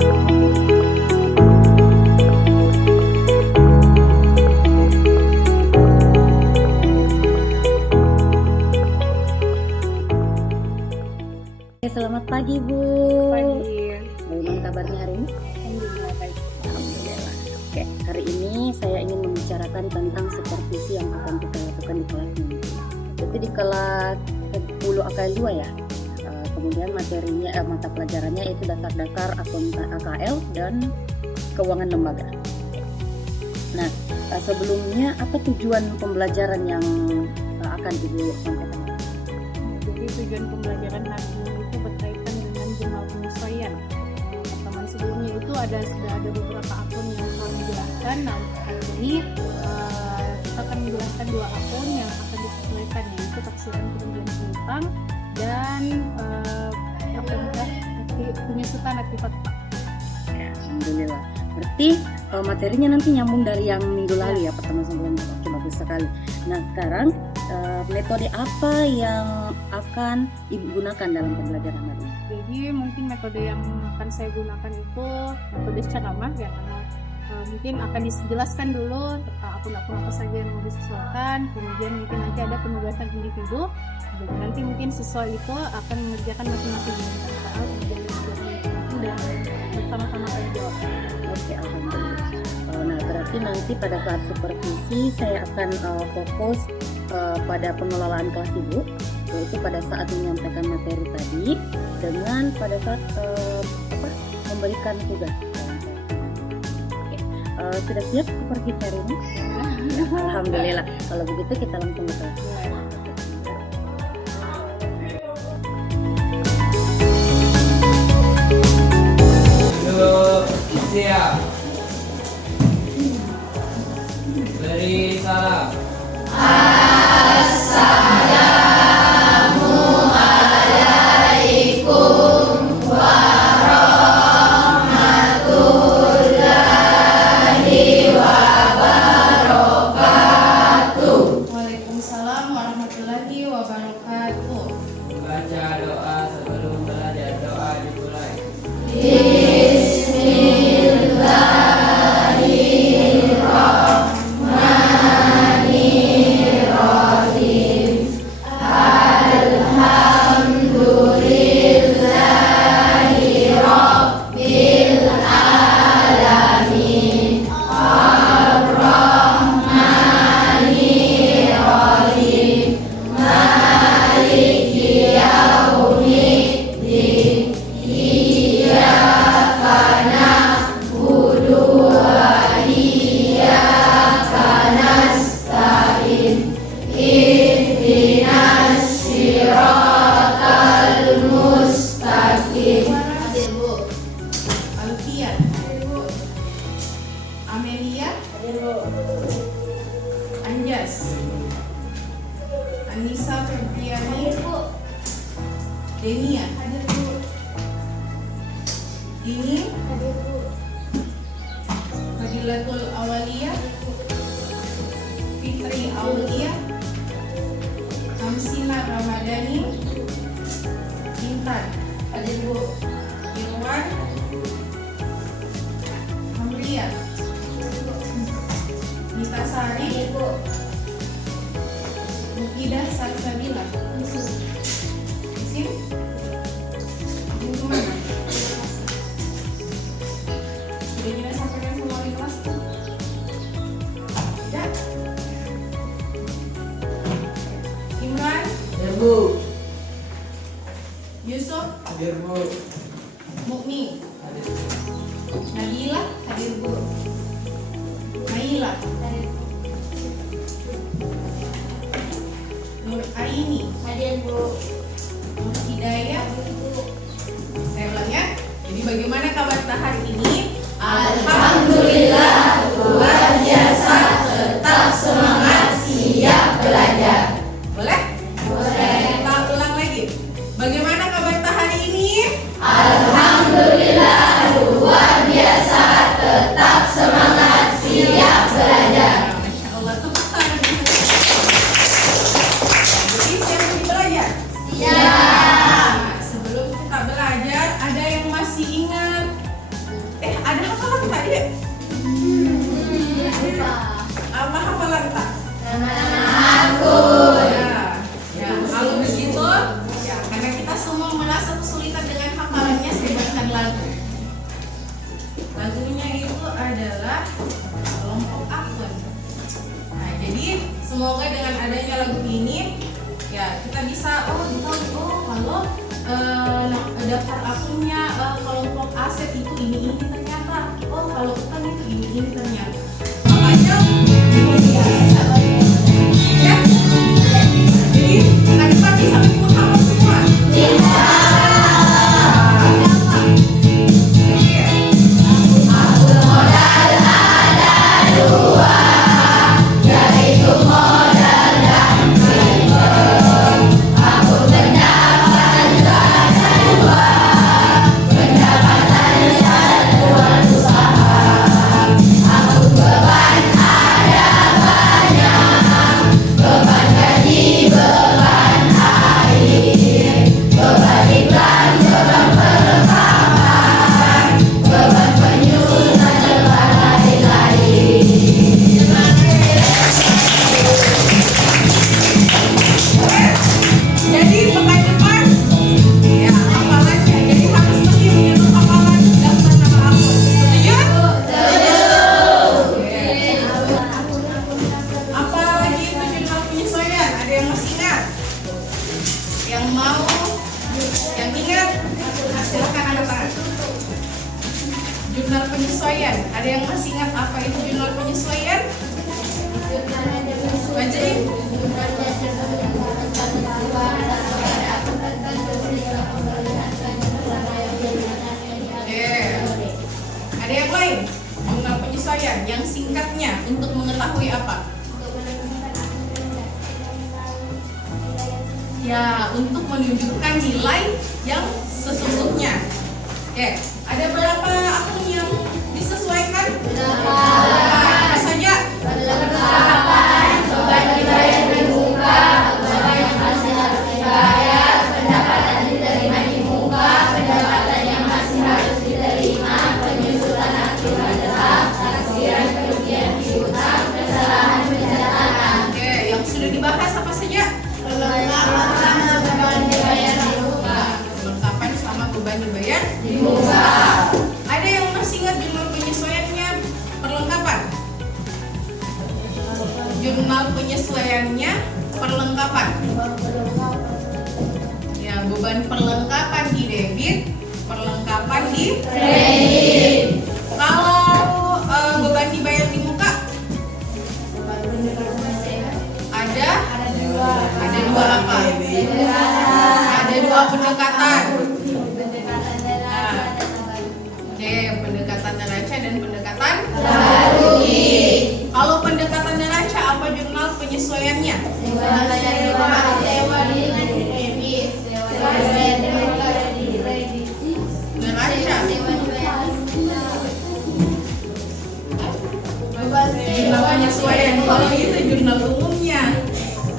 Selamat pagi Bu. Pagi. Bagaimana kabarnya hari ini? Alhamdulillah baik. Alhamdulillah. Oke, hari ini saya ingin membicarakan tentang supervisi yang akan kita lakukan di kelas ini. Itu di kelas 10 AKL 2 ya. Kemudian materinya mata pelajarannya itu dasar-dasar AKL dan keuangan lembaga. Nah, sebelumnya apa tujuan pembelajaran yang akan Ibu sampaikan? Jadi tujuan pembelajaran hari ini itu berkaitan dengan jurnal penyesuaian. Pertemuan sebelumnya itu sudah ada beberapa akun yang telah dijelaskan. Nah, hari ini kita akan menjelaskan 2 akun yang akan disesuaikan, yaitu taksiran kerugian piutang dan penyusutan akibat utang. Alhamdulillah. Berarti materinya nanti nyambung dari yang minggu lalu ya, pertemuan sebelumnya. Oke, bagus sekali. Nah, sekarang metode apa yang akan Ibu gunakan dalam pembelajaran hari ini? Jadi mungkin metode yang akan saya gunakan itu metode ceramah yang mungkin akan dijelaskan dulu tentang akun-akun apa saja yang mau disesuaikan, kemudian mungkin nanti ada penugasan individu, jadi nanti mungkin siswa itu akan mengerjakan masing-masing soal, kemudian dan bersama-sama akan jawab. Oke, alhamdulillah. Nah, berarti nanti pada saat supervisi saya akan fokus pada pengelolaan kelas Ibu, yaitu pada saat menyampaikan materi tadi dengan pada saat memberikan tugas. Sudah siap supervisi hari ini? Alhamdulillah. Kalau begitu kita langsung ke kelas. Siap. Beri salam. Waalaikumsalam warahmatullahi wabarakatuh. Baca doa sebelum belajar. Doa dimulai. Hadir Bu. Alfian. Amelia. Anjas. Anissa Febriani. Denia. Dini. Fadilatul Awaliyah. Fitri Aulia. Hamsina Ramadhani. Intan. Hadir Bu. Irwan. Hamria. Nita Sari. Mufidah Salsabila. Isim. Ibu kemana? Sudah kita sampaikan semua di kelas? Tidak? Imran. Hadir Bu. Yusuf. Hadir Bu. Mukmi. Hadir. Nabila. Hadir Bu. Naila. Nur Aini. Hadir Bu. Nur Hidayah. Saya ulang ya. Jadi bagaimana kabar kita hari ini? Alhamdulillah luar biasa, tetap semangat, siap belajar. Boleh? Boleh. Kita ulang lagi. Bagaimana kabar kita hari ini? Alhamdulillah luar biasa, tetap semangat, siap belajar. Masya Allah, tepuk tangan. Jadi siap untuk belajar? Siap. Sebelum kita belajar, ada yang masih ingat deh. Apa hafalan tak? Ya, kalau begitu, ya karena kita semua merasa kesulitan dengan hafalannya, saya bacakan lagu. Lagunya itu adalah kelompok akun. Nah, jadi semoga dengan adanya lagu ini, ya kita bisa kalau daftar akunnya kelompok aset itu ini ternyata, kalau utang itu ini ternyata. Makanya ya, jadi kita bisa menghafal semua. Jadi pekan depan, ya hafalannya. Jadi harus lebih menyentuh hafalan daftar nama akun. Setuju? Apalagi itu jurnal penyesuaian. Ada yang masih ingat? Yang mau, yang ingat? Silakan angkat tangan. Jurnal penyesuaian. Ada yang masih ingat apa itu jurnal penyesuaian? Bacain. Ada yang lain? Jurnal penyesuaian yang singkatnya untuk mengetahui apa? Ya, untuk menunjukkan nilai yang sesungguhnya. Oke, ada berapa akun yang disesuaikan? Apa saja? Oke, yang sudah dibahas apa saja? Perlengkapan sama beban dibayar di muka. Ada yang masih ingat jurnal penyesuaiannya perlengkapan? Jurnal penyesuaiannya perlengkapan. Ya, beban perlengkapan di debit, perlengkapan di kredit. Kalau beban dibayar di muka ada dua apa? Ada dua pendekatan. Oke, pendekatan neraca dan pendekatan rugi. Kalau pendekatan neraca apa jurnal penyesuaiannya? Neraca. Jurnal penyesuaian. Kalau itu jurnal umumnya.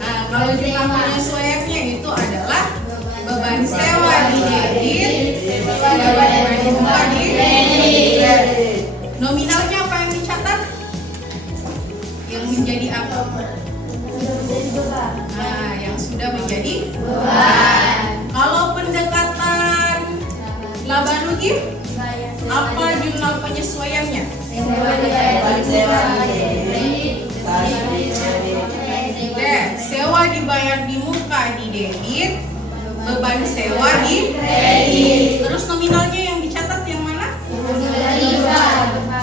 Nah, kalau jurnal penyesuaiannya itu adalah beban sewa di debit, beban di muka di kredit. Nominalnya apa yang dicatat? Yang menjadi apa? Nah, yang sudah menjadi beban. Kalau pendekatan laba rugi, apa jurnal penyesuaiannya? Sewa dibayar di muka di debit, beban sewa di kredit. Terus nominalnya yang dicatat yang mana?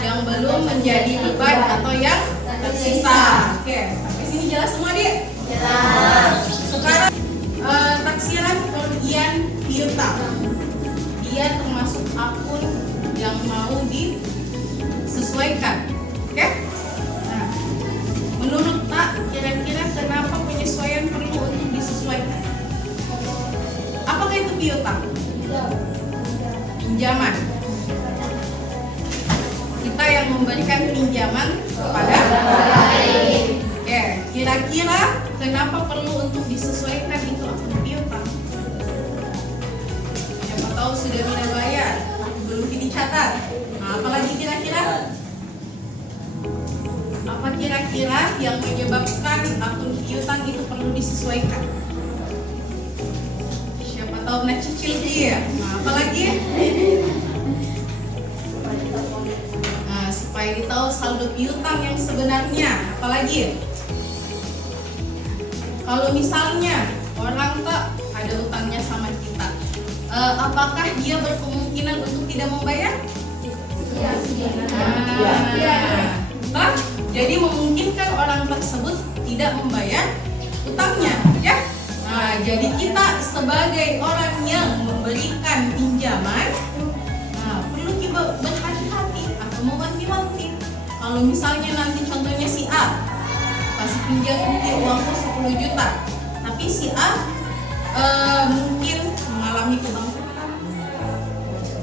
Yang belum menjadi beban atau yang tersisa. Oke, sampai sini jelas semua, Dik? Jelas. Sekarang taksiran kerugian piutang. Dia termasuk akun yang mau disesuaikan. Oke? Nah, menurut Tak, kira-kira kenapa penyesuaian perlu untuk disesuaikan? Apakah itu piutang? Pinjaman. Kita yang memberikan pinjaman kepada orang lain. Oke, kira-kira kenapa perlu untuk disesuaikan itu akun piutang? Siapa tahu sudah tidak bayar, belum dicatat. Nah, apalagi kira-kira? yang menyebabkan akun piutang itu perlu disesuaikan? Siapa tahu nak cicil dia? Nah, apalagi? Nah, supaya ditahu saldo piutang yang sebenarnya. Apalagi? Kalau misalnya orang tak ada utangnya sama kita, apakah dia berkemungkinan untuk tidak membayar? Nah, jadi memungkinkan orang tersebut tidak membayar utangnya, ya. Nah, jadi kita sebagai orang yang memberikan pinjaman, perlu kita berhati-hati atau mewanti-wanti. Kalau misalnya nanti contohnya si A kasih pinjam uangku 10 juta, tapi si A mungkin mengalami kebangkrutan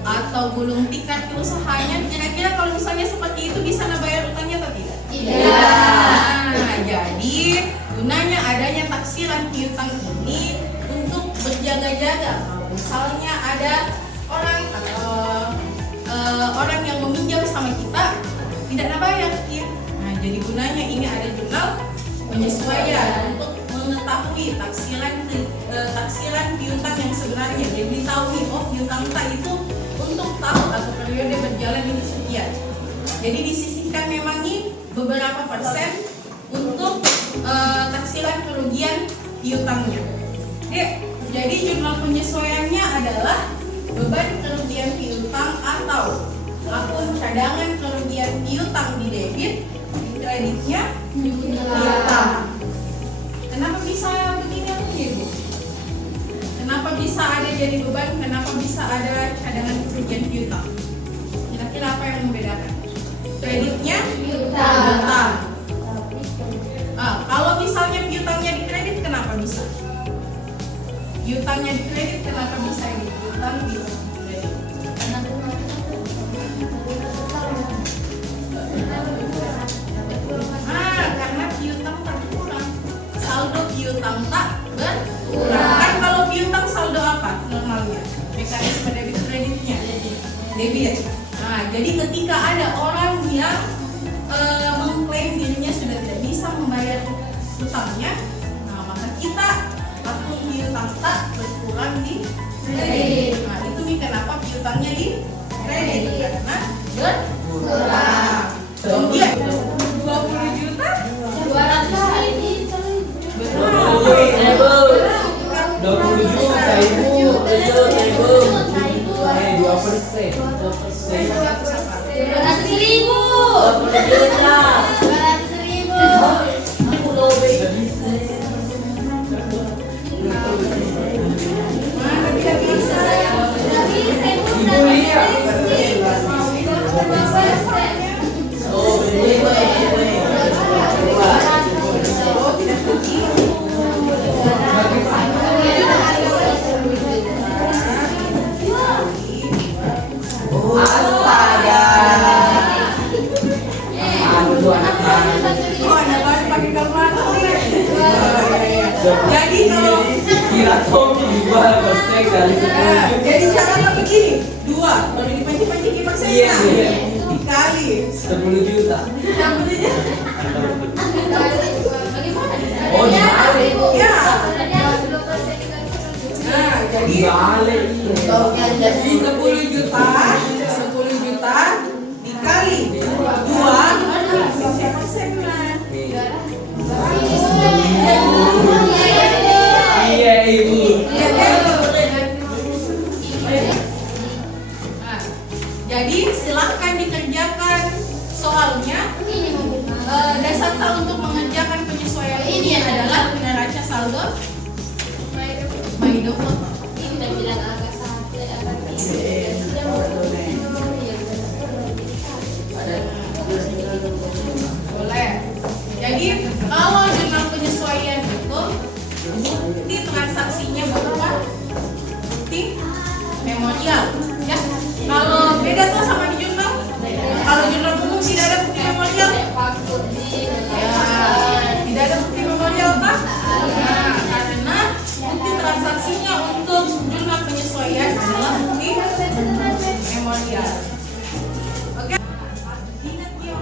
atau gulung tikar di usahanya. Kira-kira kalau misalnya seperti itu bisa bayar utangnya atau tidak? Nah, jadi gunanya adanya taksiran piutang ini untuk berjaga-jaga. Kalau misalnya ada orang atau orang yang meminjam sama kita tidak bayar, ya. Nah, jadi gunanya ini ada jurnal penyesuaian untuk mengetahui taksiran piutang yang sebenarnya. Jadi tahu nih, oh piutang kita itu untuk tahun atau periode berjalan ini sekian. Jadi disisihkan memang nih beberapa persen untuk taksiran kerugian piutangnya. Jadi jurnal penyesuaiannya adalah beban kerugian piutang atau akun cadangan kerugian piutang di debit, di kreditnya piutang. Kenapa bisa begini Ibu? Kenapa bisa ada jadi beban? Kenapa bisa ada cadangan kerugian piutang? Kira-kira apa yang membedakan? Kreditnya piutang. Kalau misalnya piutangnya di kredit, kenapa bisa? Piutangnya di kredit, kenapa bisa ini? Piutang di kredit. Karena piutang tak kurang. Saldo piutang tak berkurang. Kan kalau piutang saldo apa normalnya? Mekanisme debit kreditnya. Debit. Nah, jadi ketika ada orang yang mengklaim dirinya sudah tidak bisa membayar utangnya, nah maka kita akun piutang tak berkurang di kredit. Nah, itu nih kenapa piutangnya di kredit, karena berkurang. Kemudian 20 juta 20 juta Ibu, 2%. 200.000. 20 juta. 200.000. Aku lobe. tidak bisa. Ibu lihat. Oh, astaga. Aduh, anak mana? Oh, ada baru pakai kalkulator nih. Jadi kalau kira Tommy dijual goseng kali 10. jadi caranya begini, 2 kalau dipanci-panci di persen, Iya. dikali 10 juta. yang belinya. Oh, dibalik. Ya. Nah, jadi Dibalik. jadi 10 juta dikali 2 persen lah. Iya, Ibu. Iya kan? Nah, jadi silahkan dikerjakan soalnya. Dasar tak untuk mengerjakan penyesuaian ini adalah neraca saldo Maido. Boleh. Jadi kalau dengan penyesuaian itu bukti transaksinya berupa bukti memorial, ya. Kalau beda tuh sama di jurnal. Kalau jurnal umum tidak ada bukti memorial. Ya, tidak ada bukti memorial Pak. Nah, karena bukti transaksinya untuk jurnal penyesuaian adalah bukti memorial. Oke. Ingat ya,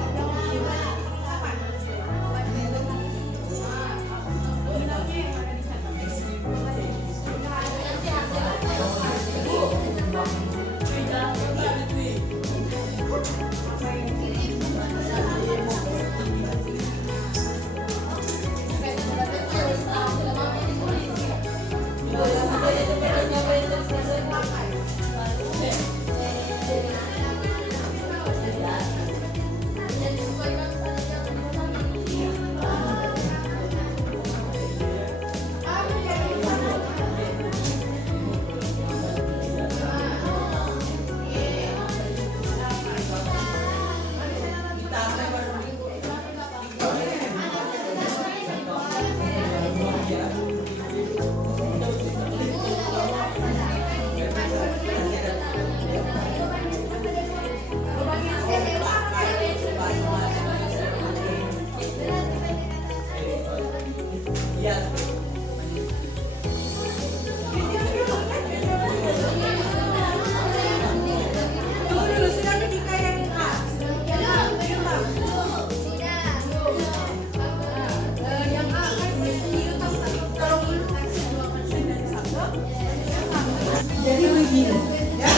Jadi begini, ya.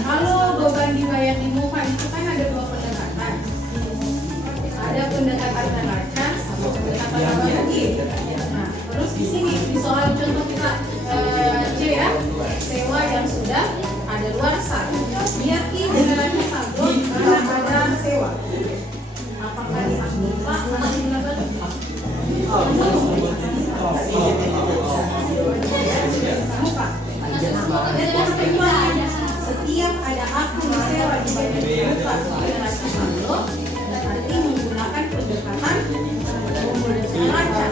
Kalau beban dibayar di muka itu kan ada dua pendekatan. Ada pendekatan neraca sama pendekatan laba rugi. Nah, terus di sini di soal contoh kita C ya, sewa yang sudah ada luarsa. Biar generasi saldo karena ada sewa. Apakah muka atau laba rugi? Muka. Setiap ada akun sewa dibayar di muka generasi saldo, berarti menggunakan pendekatan neraca.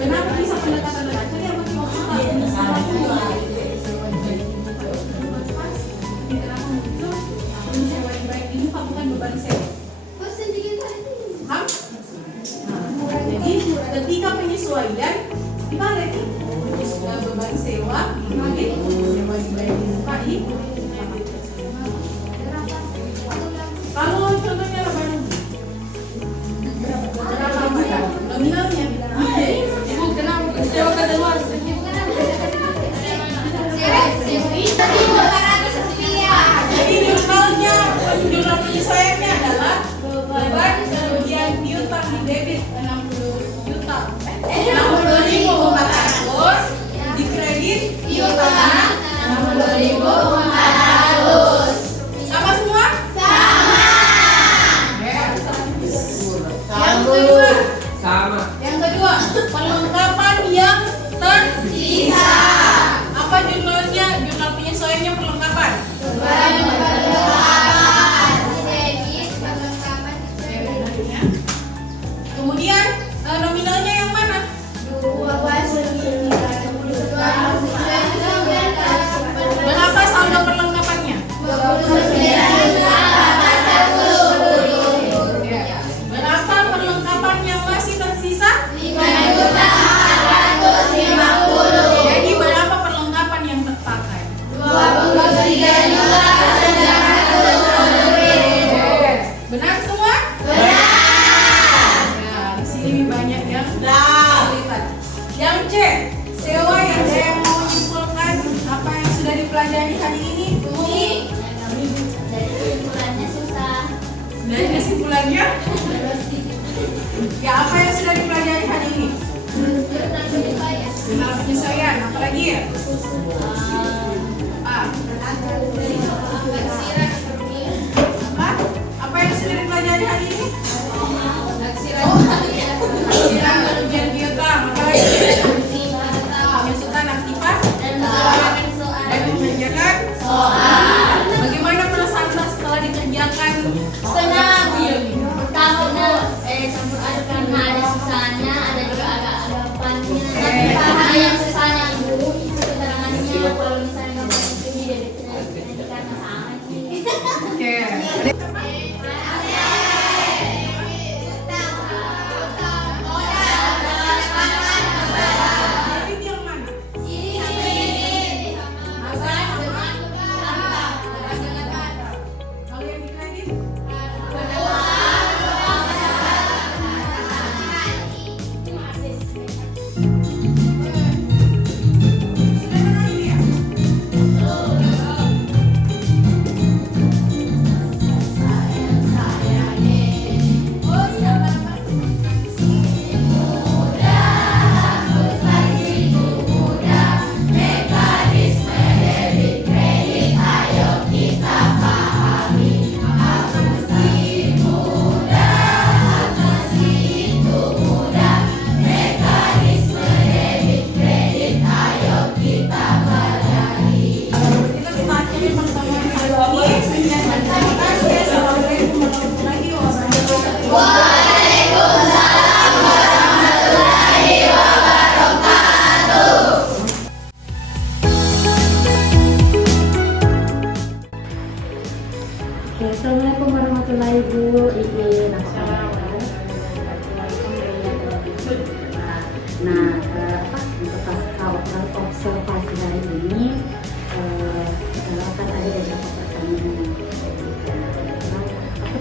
Kenapa bisa pendekatan neraca? Dia sewa dibayar di muka bukan beban sewa. Paham? Jadi ketika penyesuaian dibalik beban sewa dibalik sewa dibayar di muka di kalau contohnya laba rugi berapa ya nominalnya? Ibu kenapa sewa kada luar? Jadi jurnalnya jurnal penyesuaiannya adalah beban kerugian piutang di debit 60 juta 60.400 di kredit piutang 60.400 sama semua? Yang kedua perlengkapan yang tersisa. Apa jurnalnya? Jurnal penyesuaiannya perlengkapan. Kemudian nominalnya yang mana? Berapa saldo perlengkapannya? Berapa perlengkapan yang masih tersisa? 5.450. Jadi berapa perlengkapan yang terpakai? 23.750. Benar semua? Benar. Di sini banyak yang kesulitan. Yang C, sewa yang saya mau menyimpulkan apa yang sudah dipelajari hari ini? Dari kesimpulannya? Ya, apa yang sudah dipelajari hari ini? Jurnal penyesuaian, apa lagi ya? Apa yang sudah dipelajari hari ini? Taksiran kerugian piutang, apa lagi? Penyusutan aktifan dan mengerjakan soal. Bagaimana perasaannya setelah dikerjakan? Senang. Karena campur aduk karena ada sisanya, ada juga agak ada depannya. Tapi karena yang sisanya itu keterangannya kalau misalnya nggak mau ini debitnya nanti karena sama. Oke.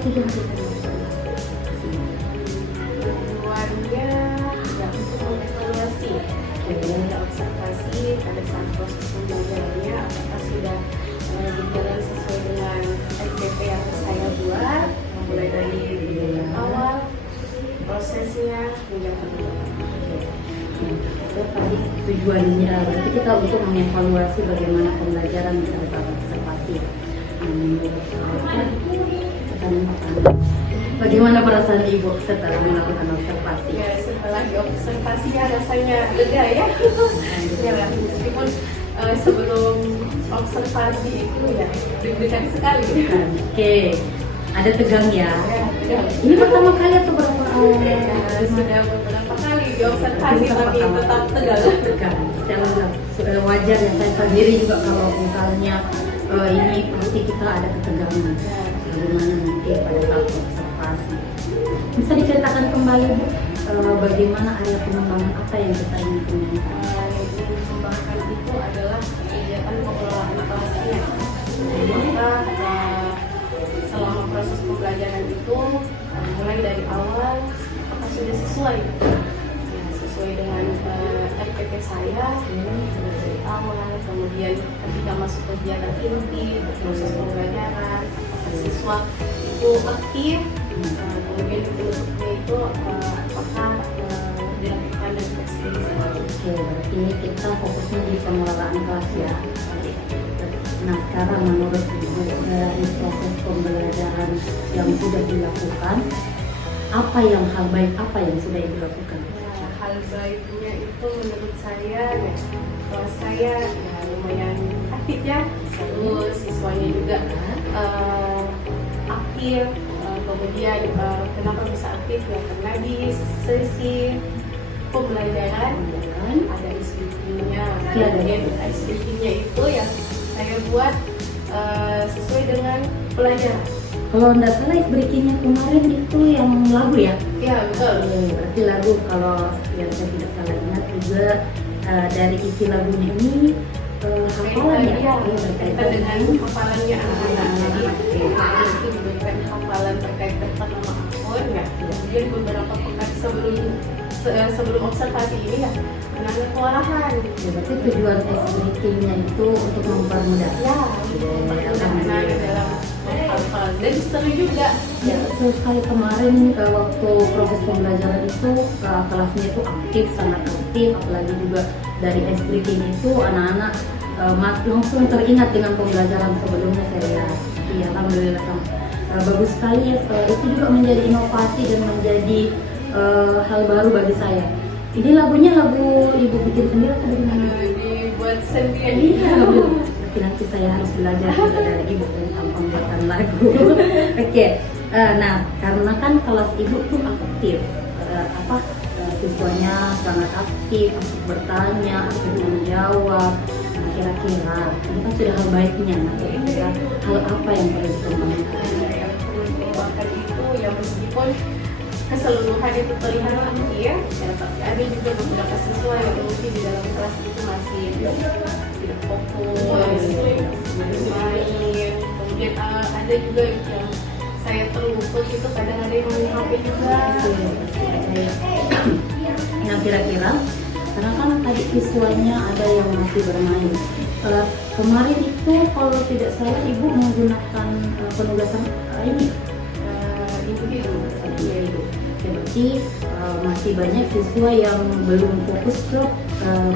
tujuan kita? Tujuannya ya untuk mengevaluasi, ada observasi pada saat proses pembelajarannya apakah sudah berjalan sesuai dengan SPP yang saya buat, mulai dari awal prosesnya hingga penutupan. Itu tadi tujuannya berarti kita untuk mengevaluasi bagaimana pembelajaran pada saat observasi. Bagaimana perasaan Ibu setelah melakukan observasi? Ya, setelah diobservasi ya rasanya lega ya. Ya, meskipun sebelum observasi itu ya deg-degan sekali. Oke, ada tegang ya. Ya, Ini pertama kali atau berapa? sudah beberapa kali diobservasi tapi tetap tegang. Tegang. Sudah wajar ya, saya sendiri juga kalau misalnya ini pasti kita ada ketegangan. Bagaimana nanti pada saat observasi? Bisa diceritakan kembali Bu, bagaimana area pengembangan apa yang kita ingin kembangkan? Yang dikembangkan itu adalah kegiatan pengelolaan kelasnya. Maka selama proses pembelajaran itu mulai dari awal apakah sudah sesuai, ya, sesuai dengan RPP saya dari awal, kemudian ketika masuk kegiatan inti proses pembelajaran apakah siswa itu aktif, kemudian di penutupnya itu apakah dilakukan dan tersebut. Oke, berarti ini kita fokusnya di pengelolaan kelas ya. Nah, sekarang menurut Ibu dari proses pembelajaran yang sudah dilakukan, apa yang hal baik apa yang sudah Ibu lakukan? Nah, hal baiknya itu menurut saya ya, kelas saya ya lumayan aktif ya, terus siswanya juga aktif. Kemudian kenapa bisa aktif ya, karena di sesi pembelajaran ada SPP-nya. Kemudian SPP-nya itu ya saya buat sesuai dengan pelajaran. Kalau tidak salah breakingnya kemarin itu yang lagu ya? Ya betul. Berarti lagu, kalau yang saya tidak salah ingat juga dari isi lagunya ini hafalan ya? Berkaitan dengan hafalannya anak-anak. Jadi itu diberikan hafalan terkait tempat nama akun ya. Kemudian beberapa pekan sebelum observasi ini ya anak-anak kewalahan. Ya, berarti tujuan breakingnya itu untuk mempermudah. Ya, anak-anak dalam menghafal dan seru juga. Ya, betul sekali. Kemarin waktu proses pembelajaran itu kelasnya itu aktif, sangat aktif, apalagi juga dari breaking itu anak-anak langsung teringat dengan pembelajaran sebelumnya saya lihat. Iya, alhamdulillah bagus sekali ya. Itu juga menjadi inovasi dan menjadi hal baru bagi saya. Ini lagunya lagu Ibu bikin sendiri atau bagaimana? Dibuat sendiri. Iya, tapi nanti saya harus belajar juga dari Ibu tentang pembuatan lagu. Oke. Nah, karena kan kelas Ibu tuh aktif, siswanya sangat aktif bertanya, aktif menjawab. Nah, kira-kira ini kan sudah hal baiknya. Nah, kira-kira hal apa yang perlu dikembangkan? Yang perlu dikembangkan itu ya, meskipun keseluruhan itu terlihat aktif ya, tapi ada juga beberapa siswa yang mungkin di dalam kelas itu masih tidak fokus, main. Kemudian ada juga yang saya terluput itu, kadang ada yang main HP juga. Nah, kira-kira karena kan tadi siswanya ada yang masih bermain. Kemarin itu kalau tidak salah Ibu menggunakan penugasan ini Individu. Berarti masih banyak siswa yang belum fokus ke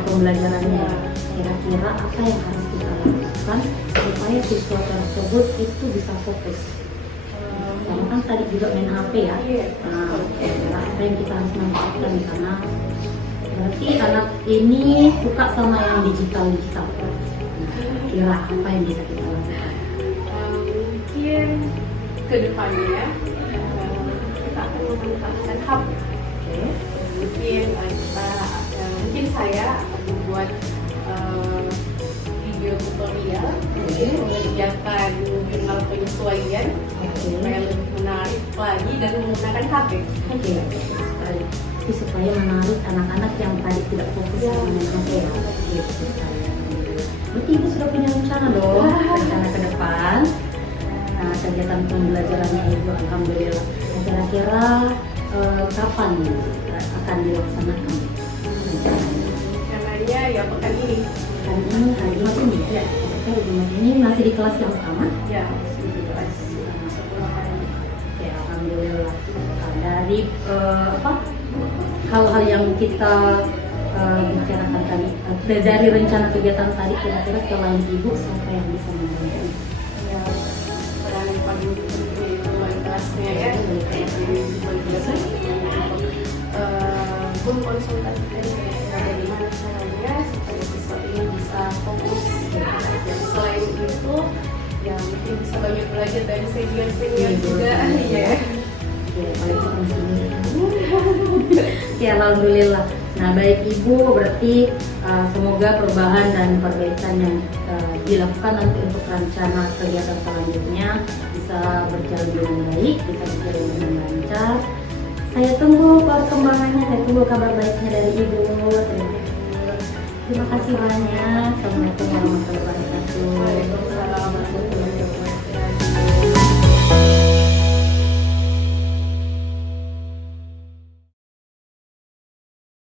pembelajarannya. Kira-kira apa yang harus kita lakukan supaya siswa tersebut itu bisa fokus? Karena kan tadi juga main HP ya. Nah, kira-kira apa yang kita harus manfaatkan di sana? Berarti anak ini suka sama yang digital-digital. Nah, kira apa yang bisa kita lakukan? Mungkin kedepannya kita akan menggunakan hub. Mungkin saya akan membuat video tutorial mengerjakan jurnal penyesuaian supaya lebih menarik lagi dan menggunakan HP. Oke, sekali. Jadi supaya menarik anak-anak yang tadi tidak fokus sama main HP ya. Gitu sekali. Berarti Ibu sudah punya rencana dong, rencana ke depan. Nah, kegiatan pembelajarannya Ibu. Alhamdulillah. Nah, kira-kira kapan akan dilaksanakan? Karena ya pekan ini. Hari ini, hari Jumat ini ya. Oke, Jumat ini masih di kelas yang pertama. Ya, di kelas 10 Ya, alhamdulillah. Nah, dari hal-hal yang kita bicarakan tadi, dari rencana kegiatan tadi, kira-kira selain Ibu siapa yang bisa membantu? ya peran yang paling penting itu wali kelasnya ya, wali kelasnya mengkonsultasikan bagaimana caranya supaya siswa ini bisa fokus. Dan selain itu ya mungkin bisa banyak belajar dari senior juga ya. Ya, paling penting. Ya, alhamdulillah. Nah, baik Ibu, berarti semoga perubahan dan perbaikan yang dilakukan nanti untuk rencana kegiatan selanjutnya bisa berjalan dengan baik, bisa berjalan dengan lancar. Saya tunggu perkembangannya, saya tunggu kabar baiknya dari Ibu. Terima kasih banyak. Assalamualaikum warahmatullahi wabarakatuh. Waalaikumsalam warahmatullahi wabarakatuh.